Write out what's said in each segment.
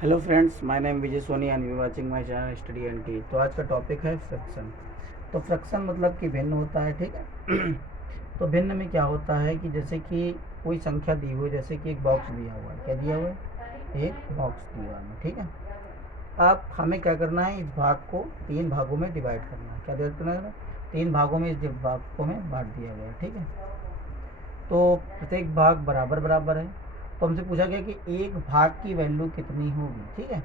Hello friends, my name Vijay Soni and you watching my channel study and T. तो आज का topic है fraction. तो फ्रैक्शन मतलब कि भिन्न होता है, ठीक है। तो भिन्न में क्या होता है कि जैसे कि कोई संख्या दी हुई है, जैसे कि एक बॉक्स दिया हुआ है। क्या दिया हुआ है? एक बॉक्स दिया हुआ है, ठीक है। अब हमें क्या करना है, इस भाग को तीन भागों में डिवाइड करना है। क्या डिवाइड करना है? तीन भागों में इस भागों में बांट दिया गया है, ठीक है। तो प्रत्येक भाग बराबर बराबर है। तो हमसे पूछा गया कि एक भाग की वैल्यू कितनी होगी, ठीक है।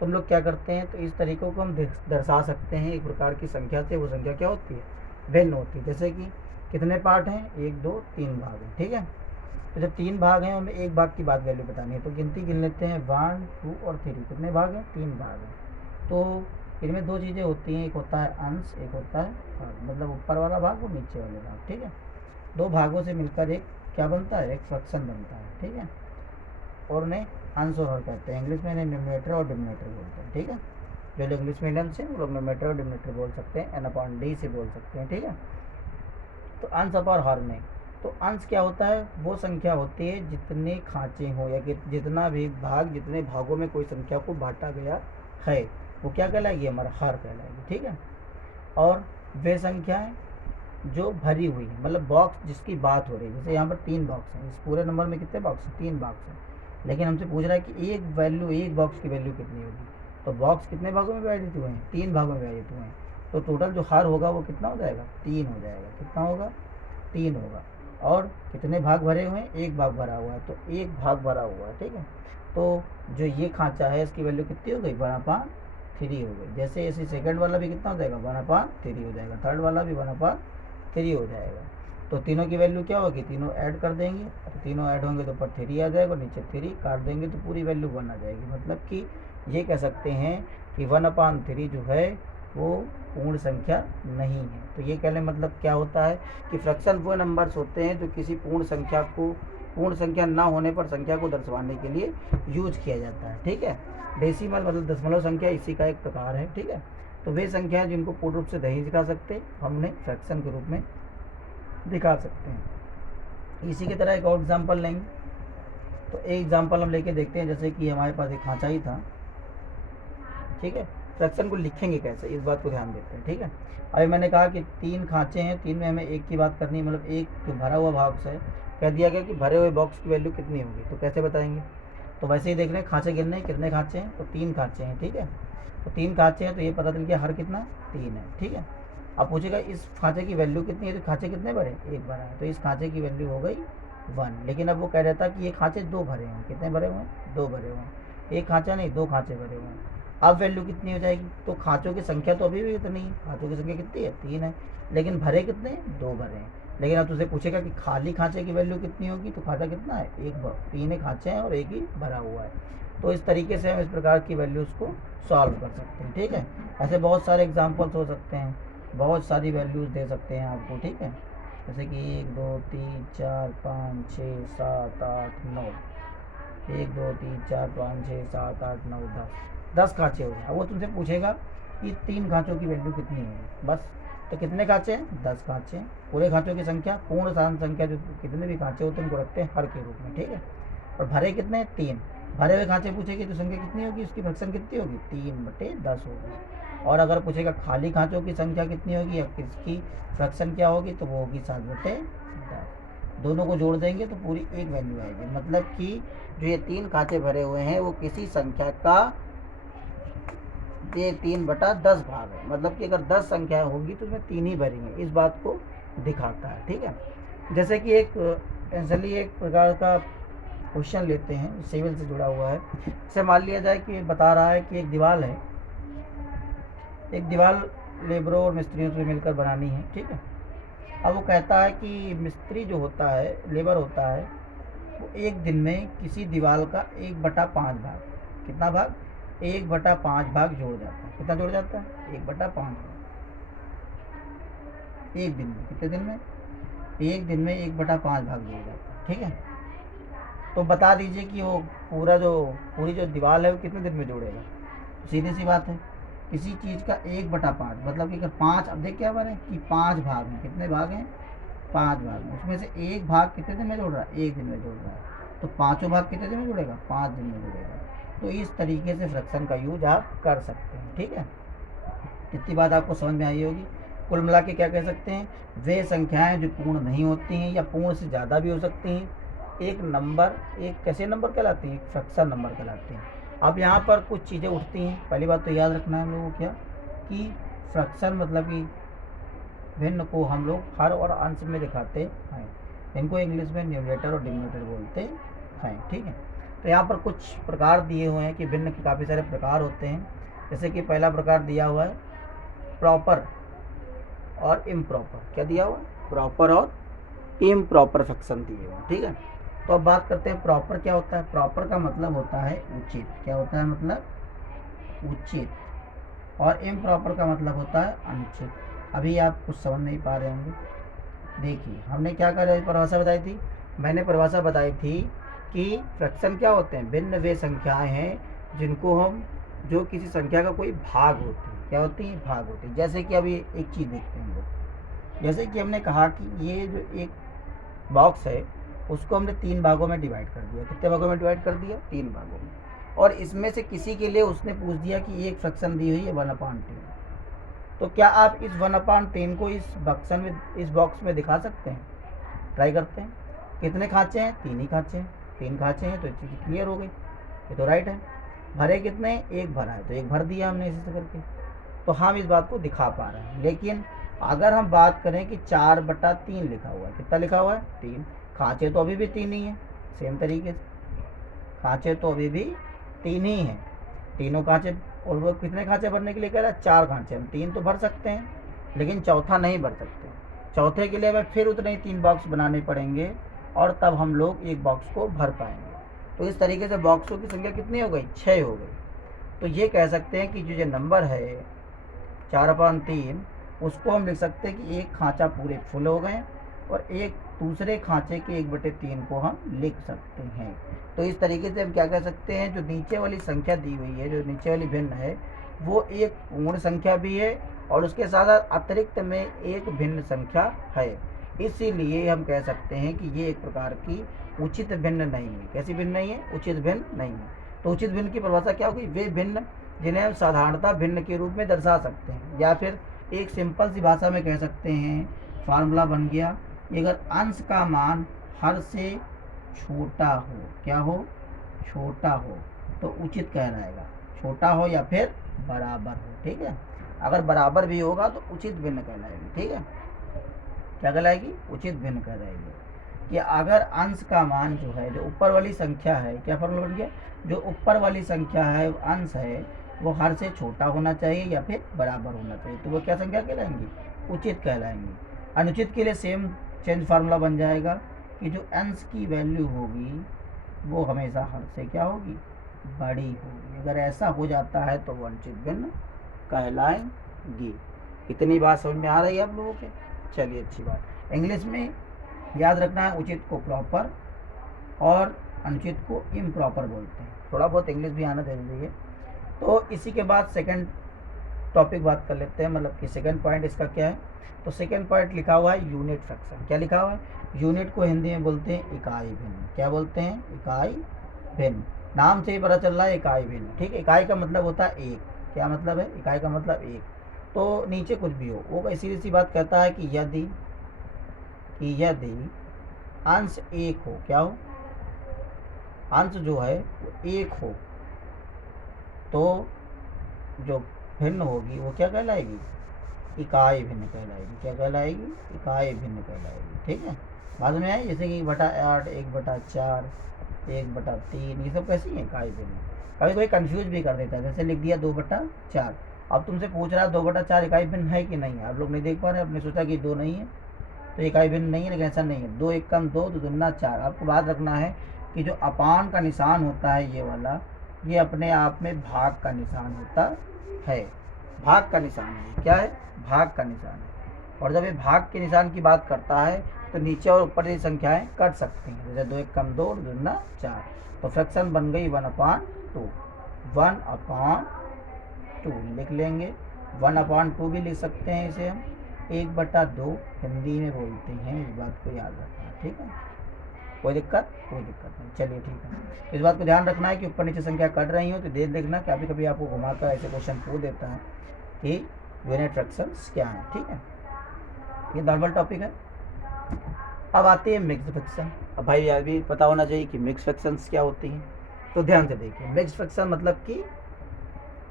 तो हम लोग क्या करते हैं, तो इस तरीक़ों को हम दर्शा सकते हैं एक प्रकार की संख्या से। वो संख्या क्या होती है? भिन्न होती है। जैसे कि कितने पार्ट हैं? एक दो तीन भाग हैं, ठीक है। तो जब तीन भाग हैं, हमें एक भाग की बात वैल्यू बतानी है, तो गिनती गिन लेते हैं, 1 2 और 3। कितने भाग हैं? तीन भाग हैं। तो इनमें दो चीज़ें होती हैं, एक होता है अंश, एक होता है भाग, मतलब ऊपर वाला भाग और नीचे वाले भाग, ठीक है। दो भागों से मिलकर एक क्या बनता है? एक फ्रैक्शन बनता है, ठीक है। और उन्हें अंश और हर कहते हैं। इंग्लिश में इन्हें न्यूमरेटर और डिनोमिनेटर बोलते हैं, ठीक है। जो लोग इंग्लिश मीडियम से वो लोग न्यूमरेटर और डिनोमिनेटर बोल सकते हैं, n/d से बोल सकते हैं, ठीक है। तो अंश और हर में, तो अंश क्या होता है? वो संख्या होती है जितने खांचे हों, या कि जितना भी भाग, जितने भागों में कोई संख्या को बांटा गया है, वो क्या कहलाएगी? हमारा हर कहलाएगी, ठीक है। और वे संख्याएं जो भरी हुई है, मतलब बॉक्स जिसकी बात हो रही है। जैसे यहाँ पर तीन बॉक्स हैं, इस पूरे नंबर में कितने बॉक्स हैं? तीन बॉक्स हैं। लेकिन हमसे पूछ रहा है कि एक वैल्यू, एक बॉक्स की वैल्यू कितनी होगी। तो बॉक्स कितने भागों में विभाजित हुए हैं? तीन भागों में विभाजित हुए हैं। तो टोटल जो हर होगा वो कितना हो जाएगा? तीन हो जाएगा। कितना होगा? तीन होगा। और कितने भाग भरे हुए हैं? एक भाग भरा हुआ है, तो एक भाग भरा हुआ है, ठीक है। तो जो ये खांचा है, इसकी वैल्यू कितनी हो गई? 1/3 हो गई। जैसे ऐसे सेकंड वाला भी कितना हो जाएगा? 1/3 हो जाएगा। थर्ड वाला भी 1/3 हो जाएगा। तो तीनों की वैल्यू क्या होगी? तीनों ऐड कर देंगे, तो तीनों ऐड होंगे तो ऊपर 3 आ जाएगा, नीचे 3 काट देंगे तो पूरी वैल्यू 1 आ जाएगी। मतलब कि ये कह सकते हैं कि 1/3 जो है वो पूर्ण संख्या नहीं है। तो ये कहने मतलब क्या होता है कि फ्रैक्शन वो नंबर्स होते हैं जो किसी पूर्ण संख्या को, पूर्ण संख्या ना होने पर संख्या को दर्शाने के लिए यूज किया जाता है, ठीक है। डेसिमल मतलब दशमलव संख्या इसी का एक प्रकार है, ठीक है। तो वे संख्याएं जिनको पूर्ण रूप से नहीं दिखा सकते, हम उन्हें फ्रैक्शन के रूप में दिखा सकते हैं। इसी की तरह एक और एग्जांपल लेंगे। तो एक एग्जांपल हम लेके देखते हैं। जैसे कि हमारे पास एक खांचा ही था, ठीक है। फ्रैक्शन को लिखेंगे कैसे, इस बात को ध्यान देते हैं, ठीक है। अभी मैंने कहा कि तीन खांचे हैं, तीन में हमें एक की बात करनी है, मतलब एक जो भरा हुआ बॉक्स है। कह दिया गया कि भरे हुए बॉक्स की वैल्यू कितनी होगी, तो कैसे बताएंगे? तो वैसे ही देख रहे हैं, खांचे गिनने हैं, कितने खांचे हैं? तो तीन खांचे हैं, ठीक है। तो तीन खांचे हैं, तो ये पता चल गया हर कितना? तीन है, ठीक है। अब पूछेगा इस खांचे की वैल्यू कितनी है, तो खांचे कितने भरे? एक भरा है, तो इस खांचे की वैल्यू हो गई 1। लेकिन अब वो कह रहा था कि ये खांचे दो भरे हैं। कितने भरे हुए हैं? दो भरे हुए हैं। एक खांचा नहीं, दो खांचे भरे हुए हैं। अब वैल्यू कितनी हो जाएगी? तो खांचों की संख्या तो अभी भी इतनी है, खांचों की संख्या कितनी है? तीन है। लेकिन भरे कितने हैं? दो भरे हैं। लेकिन अब तुझसे पूछेगा कि खाली खांचे की वैल्यू कितनी होगी, तो खांचा कितना है? एक। तीन ही खांचे हैं और एक ही भरा हुआ है। तो इस तरीके से हम इस प्रकार की वैल्यूज़ को सॉल्व कर सकते हैं, ठीक है। ऐसे बहुत सारे एग्जाम्पल्स हो सकते हैं, बहुत सारी वैल्यूज़ दे सकते हैं आपको, ठीक है। जैसे कि 1 2 3 4 5 6 7 8 9, 1 2 3 4 5 6 7 8 9 10 खांचे हो गए। अब वो तुमसे पूछेगा कि तीन खांचों की वैल्यू कितनी होगी, बस। तो कितने खांचे हैं? 10 खांचे हैं। पूरे खांचों की संख्या, पूर्ण साधारण संख्या, जो कितने भी खांचे होते हैं उनको रखते हैं हर के रूप में, ठीक है। और भरे कितने हैं? तीन। भरे हुए खांचे पूछेगी तो संख्या कितनी होगी, उसकी फ्रैक्शन कितनी होगी? 3/10 होगी। और अगर पूछेगा खाली खांचों की संख्या कितनी होगी या किसकी फ्रैक्शन क्या होगी, तो वो होगी 7/10। दोनों को जोड़ देंगे तो पूरी एक वैल्यू आएगी। मतलब कि जो ये तीन खांचे भरे हुए हैं वो किसी संख्या का ये 3/10 भाग है। मतलब कि अगर 10 संख्याएं होंगी तो उसमें तीन ही भरी हैं, इस बात को दिखाता है, ठीक है। जैसे कि एक चलिए एक प्रकार का क्वेश्चन लेते हैं, सिविल से जुड़ा हुआ है। जैसे मान लिया जाए कि बता रहा है कि एक दीवार है, एक दीवार लेबरों और मिस्त्रियों से मिलकर बनानी है, ठीक है। अब वो कहता है कि मिस्त्री जो होता है, लेबर होता है, वो एक दिन में किसी दीवार का 1/5 भाग, कितना भाग? 1/5 भाग जोड़ जाता है। कितना जोड़ जाता है? 1/5 भाग। एक दिन में, कितने दिन में? एक दिन में 1/5 भाग जोड़ जाता है, ठीक है। तो बता दीजिए कि वो पूरी जो दीवार है वो कितने दिन में जोड़ेगा। तो सीधी सी बात है, किसी चीज़ का 1/5, मतलब कि अगर पाँच, अब देख क्या बात है कि 5 भाग हैं। कितने भाग हैं? 5 भाग में, उसमें से एक भाग कितने दिन में जोड़ रहा है? एक दिन में जोड़ रहा है। तो पाँचों भाग कितने दिन में जुड़ेगा? 5 दिन में जुड़ेगा। तो इस तरीके से फ्रैक्शन का यूज आप कर सकते हैं। ठीक है, इतनी बात आपको समझ में आई होगी। कुल मिला के क्या कह सकते हैं, वे संख्याएं जो पूर्ण नहीं होती हैं या पूर्ण से ज़्यादा भी हो सकती हैं, एक नंबर, एक कैसे नंबर कहलाती हैं, फ्रैक्शन नंबर कहलाते हैं। अब यहाँ पर कुछ चीज़ें उठती हैं। पहली बात तो याद रखना है हम लोगों को क्या, कि फ्रैक्शन मतलब कि भिन्न को हम लोग हर और अंश में दिखाते हैं। इनको इंग्लिश में न्यूमरेटर और डिनोमिनेटर बोलते हैं। ठीक है, तो यहाँ पर कुछ प्रकार दिए हुए हैं कि भिन्न के काफ़ी सारे प्रकार होते हैं। जैसे कि पहला प्रकार दिया हुआ है प्रॉपर और इम्प्रॉपर। क्या दिया हुआ है, प्रॉपर और इम्प्रॉपर फ्रैक्शन दिए हुए हैं। ठीक है, तो अब बात करते हैं प्रॉपर क्या होता है। प्रॉपर का मतलब होता है उचित। क्या होता है, मतलब उचित। और इम्प्रॉपर का मतलब होता है अनुचित। अभी आप कुछ समझ नहीं पा रहे होंगे। देखिए, हमने क्या परिभाषा बताई थी, मैंने परिभाषा बताई थी कि फ्रैक्शन क्या होते हैं, भिन्न वे संख्याएं हैं जिनको हम, जो किसी संख्या का कोई भाग होती है। क्या होती है, भाग होती है। जैसे कि अभी एक चीज़ देखते हैं हम लोग। जैसे कि हमने कहा कि ये जो एक बॉक्स है उसको हमने 3 भागों में डिवाइड कर दिया। कितने भागों में डिवाइड कर दिया, 3 भागों में। और इसमें से किसी के लिए उसने पूछ दिया कि एक फ्रैक्शन दी हुई है 1/10। तो क्या आप इस 1/10 को इस बॉक्स में दिखा सकते हैं। ट्राई करते हैं। कितने खांचे हैं, 3 ही खांचे हैं। 3 खांचे हैं तो चीज़ क्लियर हो गई, ये तो राइट है। भरे कितने, एक भरा है तो एक भर दिया हमने इसी करके, तो हम इस बात को दिखा पा रहे हैं। लेकिन अगर हम बात करें कि 4/3 लिखा हुआ है, कितना लिखा हुआ है, 3, खांचे तो अभी भी 3 ही है। सेम तरीके से खांचे तो अभी भी 3 ही हैं, तीनों खांचे। और वो कितने खांचे भरने के लिए कह रहा है, 4 खांचे। हम 3 तो भर सकते हैं लेकिन चौथा नहीं भर सकते। चौथे के लिए हमें फिर उतने ही 3 बॉक्स बनाने पड़ेंगे और तब हम लोग एक बॉक्स को भर पाएंगे। तो इस तरीके से बॉक्सों की संख्या कितनी हो गई, 6 हो गई। तो ये कह सकते हैं कि जो ये नंबर है 4/3, उसको हम लिख सकते हैं कि एक खांचा पूरे फुल हो गए और एक दूसरे खांचे के 1/3 को हम लिख सकते हैं। तो इस तरीके से हम क्या कह सकते हैं, जो नीचे वाली संख्या दी हुई है, जो नीचे वाली भिन्न है, वो एक पूर्ण संख्या भी है और उसके साथ साथ अतिरिक्त में एक भिन्न संख्या है। इसीलिए हम कह सकते हैं कि ये एक प्रकार की उचित भिन्न नहीं है। कैसी भिन्न नहीं है, उचित भिन्न नहीं है। तो उचित भिन्न की परिभाषा क्या होगी, वे भिन्न जिन्हें हम साधारणतः भिन्न के रूप में दर्शा सकते हैं, या फिर एक सिंपल सी भाषा में कह सकते हैं, फार्मूला बन गया कि अगर अंश का मान हर से छोटा हो, क्या हो, छोटा हो, तो उचित कहलाएगा। छोटा हो या फिर बराबर हो। ठीक है, अगर बराबर भी होगा तो उचित भिन्न कहलाएगी। ठीक है, क्या कहलाएगी, उचित भिन्न कहलाएगी। कि अगर अंश का मान जो है, जो ऊपर वाली संख्या है, क्या फॉर्मूला बन गया, जो ऊपर वाली संख्या है, अंश है, वो हर से छोटा होना चाहिए या फिर बराबर होना चाहिए, तो वो क्या संख्या कहलाएंगी, उचित कहलाएंगी। अनुचित के लिए सेम चेंज फार्मूला बन जाएगा कि जो अंश की वैल्यू होगी वो हमेशा हर से क्या होगी, बड़ी होगी। अगर ऐसा हो जाता है तो वो अनुचित भिन्न कहलाएंगी। इतनी बात समझ में आ रही है आप लोगों के, चलिए अच्छी बात। इंग्लिश में याद रखना है, उचित को प्रॉपर और अनुचित को इम्प्रॉपर बोलते हैं। थोड़ा बहुत इंग्लिश भी आना जरूरी है। तो इसी के बाद सेकंड टॉपिक बात कर लेते हैं, मतलब कि सेकंड पॉइंट इसका क्या है। तो सेकंड पॉइंट लिखा हुआ है यूनिट फ्रैक्शन। क्या लिखा हुआ है, यूनिट को हिंदी में बोलते हैं इकाई भिन्न। क्या बोलते हैं, इकाई भिन्न। नाम से ही पता चल रहा है इकाई भिन्न। ठीक, इकाई का मतलब होता है एक। क्या मतलब है, इकाई का मतलब एक। तो नीचे कुछ भी हो, वो सीधी सी बात कहता है कि यदि अंश एक हो, क्या हो, अंश जो है वो एक हो, तो जो भिन्न होगी वो क्या कहलाएगी, इकाई भिन्न कहलाएगी। क्या कहलाएगी, इकाई भिन्न कहलाएगी। ठीक है, बाद में है जैसे कि 1/8, 1/4, 1/3, ये सब कैसी है, इकाई भिन्न। कभी कोई कंफ्यूज भी कर देता है, जैसे लिख दिया 2/4। अब तुमसे पूछ रहा है 2/4 इकाई भिन्न है कि नहीं है। आप लोग नहीं देख पा रहे, आपने सोचा कि 2 नहीं है तो इकाई भिन्न नहीं है, लेकिन ऐसा नहीं है। 2 1 कम 2, 2 दूना 4। आपको बात रखना है कि जो अपान का निशान होता है ये वाला, ये अपने आप में भाग का निशान होता है। भाग का निशान है, क्या है, भाग का निशान है। और जब ये भाग के निशान की बात करता है तो नीचे और ऊपर की संख्याएं कट सकती हैं। जैसे 2 1 कम 2, 2 दूना 4। तो फ्रैक्शन बन गई 1/2। 1/2 लिख लेंगे। 1/2 भी लिख सकते हैं इसे हम 1/2 हिंदी में बोलते हैं। इस बात को याद रखना, ठीक है। कोई दिक्कत नहीं। चलिए ठीक है, इस बात को ध्यान रखना है कि ऊपर नीचे संख्या कट रही हो तो देख देखना, कभी कभी आपको घुमाकर ऐसे क्वेश्चन पूछ देता है कि यूनिट फ्रैक्शंस क्या है। ठीक है, ये नॉर्मल टॉपिक है। अब आते हैं मिक्स्ड फ्रैक्शन। अब भाई अभी पता होना चाहिए कि मिक्स्ड फ्रैक्शंस क्या होती हैं। तो ध्यान से देखिए, मिक्स्ड फ्रैक्शन मतलब कि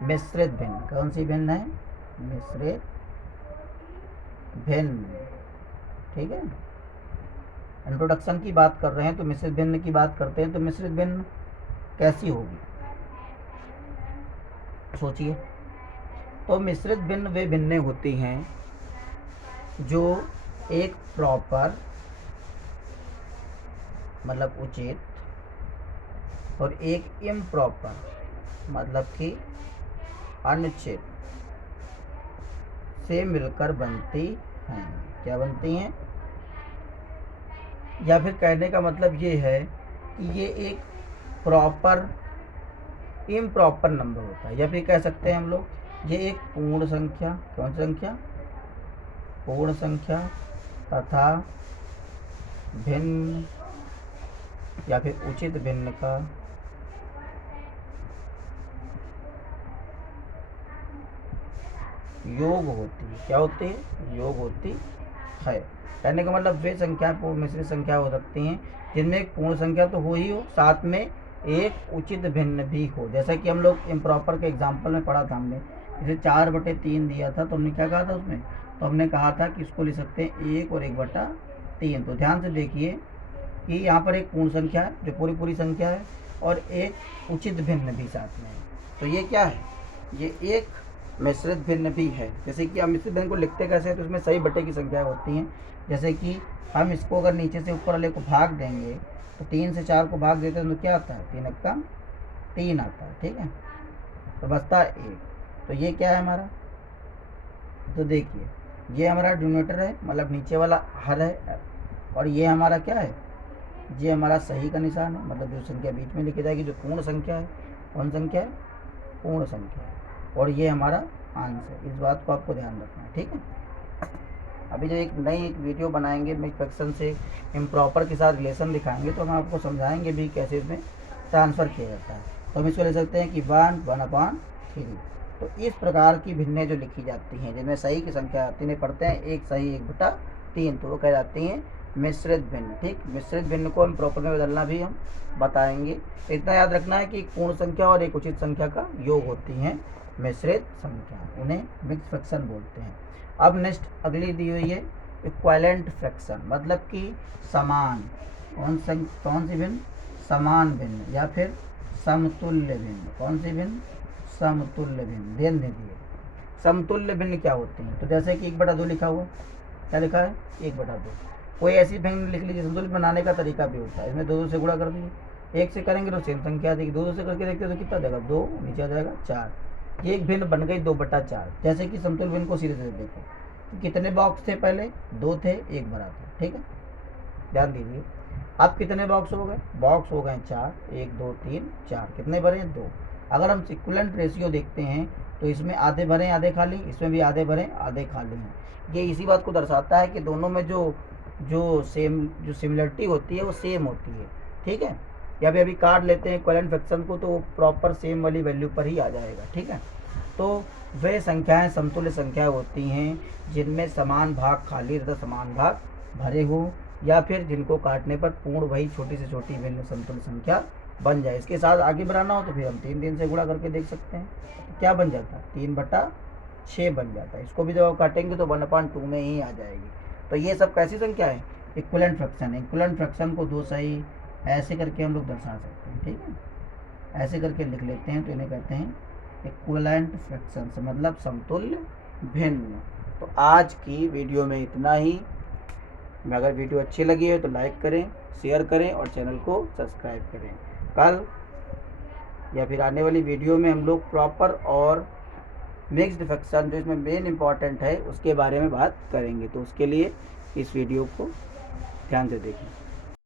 मिश्रित भिन्न। कौन सी भिन्न है? मिश्रित भिन्न। ठीक है, इंट्रोडक्शन की बात कर रहे हैं तो मिश्रित भिन्न की बात करते हैं। तो मिश्रित भिन्न कैसी होगी, सोचिए। तो मिश्रित भिन्न वे भिन्नें होती हैं जो एक प्रॉपर मतलब उचित और एक इम्प्रॉपर मतलब कि अनुचित से मिलकर बनती हैं। क्या बनती हैं? या फिर कहने का मतलब ये है कि ये एक प्रॉपर इम्प्रॉपर नंबर होता है, या फिर कह सकते हैं हम लोग ये एक पूर्ण संख्या। कौन सी संख्या? पूर्ण संख्या तथा भिन्न या फिर उचित भिन्न का योग होती है। क्या होती है? योग होती है। कहने का मतलब वे संख्याएं पूर्ण मिश्रित संख्या हो सकती हैं जिनमें एक पूर्ण संख्या तो हो ही हो, साथ में एक उचित भिन्न भी हो। जैसा कि हम लोग इम्प्रॉपर के एग्जाम्पल में पढ़ा था हमने, जैसे 4/3 दिया था तो हमने क्या कहा था उसमें? तो हमने कहा था कि इसको लिख सकते हैं 1 और 1/3। तो ध्यान से देखिए कि यहाँ पर एक पूर्ण संख्या है जो पूरी संख्या है और एक उचित भिन्न भी साथ में है। तो ये क्या है? ये एक मिश्रित भिन्न भी है। जैसे कि हम मिश्रित भिन्न को लिखते कैसे हैं? तो इसमें सही बटे की संख्याएं होती हैं। जैसे कि हम इसको अगर नीचे से ऊपर वाले को भाग देंगे तो 3 से 4 को भाग देते हैं तो क्या आता है? 3 का 3 आता है। ठीक है, तो बचता है 1। तो ये क्या है हमारा? तो देखिए, ये हमारा डिनोमिनेटर है, मतलब नीचे वाला हर है, और ये हमारा क्या है? ये हमारा सही का निशान है, मतलब जो संख्या बीच में लिखी जाएगी जो पूर्ण संख्या है। कौन संख्या है? पूर्ण संख्या है। और ये हमारा आंसर। इस बात को आपको ध्यान रखना है। ठीक है, अभी जो एक वीडियो बनाएंगे मिक्स्ड फ्रैक्शन से इम्प्रॉपर के साथ रिलेशन दिखाएंगे तो हम आपको समझाएंगे भी कैसे इसमें ट्रांसफ़र किया जाता है। तो हम इसको ले सकते हैं कि 1/3। तो इस प्रकार की भिन्नें जो लिखी जाती हैं जिनमें सही की संख्या आती है, पढ़ते हैं 1 सही 1/3, तो वो कह जाती हैं मिश्रित भिन्न। ठीक, मिश्रित भिन्न को हम प्रॉपर में बदलना भी हम बताएंगे। इतना याद रखना है कि एक पूर्ण संख्या और एक उचित संख्या का योग होती हैं मिश्रित संख्या, उन्हें मिक्स्ड फ्रैक्शन बोलते हैं। अब नेक्स्ट अगली दी हुई है इक्विवेलेंट फ्रैक्शन, मतलब कि समान। कौन सी भिन्न? समान भिन्न या फिर समतुल्य भिन्न। कौन सी भिन्न? समतुल्य भिन्न। ध्यान दीजिए, समतुल्य भिन्न क्या होती हैं? तो जैसे कि 1/2 लिखा हुआ, क्या लिखा है? 1/2। कोई ऐसी भिन्न लिख लीजिए, संतुलित बनाने का तरीका भी होता है। इसमें 2 से गुणा कर दीजिए, 1 से करेंगे तो सेम संख्या देगी, 2 से करके देखते तो कितना देगा? 2, नीचे आ जाएगा 4। ये एक भिन्न बन गई 2/4। जैसे कि समतुल्य भिन्न को सीधे सीधे देखो, तो कितने बॉक्स थे? पहले 2 थे, 1 भरा था। ठीक है, ध्यान दीजिए। अब कितने बॉक्स हो गए? बॉक्स हो गए 4, 1 2 3 4। कितने भरे हैं? 2। अगर हम इक्विवेलेंट रेशियो देखते हैं तो इसमें आधे भरे आधे खाली, इसमें भी आधे भरे आधे खाली हैं। ये इसी बात को दर्शाता है कि दोनों में जो सिमिलरिटी होती है वो सेम होती है। ठीक है, या भी अभी काट लेते हैं इक्विवेलेंट फ्रैक्शन को तो प्रॉपर सेम वाली वैल्यू पर ही आ जाएगा। ठीक है, तो वे संख्याएं समतुल्य संख्याएं होती हैं जिनमें समान भाग खाली तथा समान भाग भरे हो, या फिर जिनको काटने पर पूर्ण वही छोटी से छोटी भिन्न समतुल्य संख्या बन जाए। इसके साथ आगे बढ़ाना हो तो फिर हम 3 से गुणा करके देख सकते हैं, तो क्या बन जाता है? 3/6 बन जाता है। इसको भी जब आप काटेंगे तो 1/2 में ही आ जाएगी। तो ये सब कैसी संख्या है? इक्विवेलेंट फ्रैक्शन है। इक्विवेलेंट फ्रैक्शन को 2 सही ऐसे करके हम लोग दर्शा सकते हैं। ठीक है, ऐसे करके लिख लेते हैं तो इन्हें कहते हैं इक्विवेलेंट फ्रैक्शन, मतलब समतुल्य भिन्न। तो आज की वीडियो में इतना ही। अगर वीडियो अच्छी लगी है तो लाइक करें, शेयर करें और चैनल को सब्सक्राइब करें। कल या फिर आने वाली वीडियो में हम लोग प्रॉपर और मिक्स्ड फ्रैक्शन जो इसमें मेन इम्पॉर्टेंट है उसके बारे में बात करेंगे। तो उसके लिए इस वीडियो को ध्यान से देखें।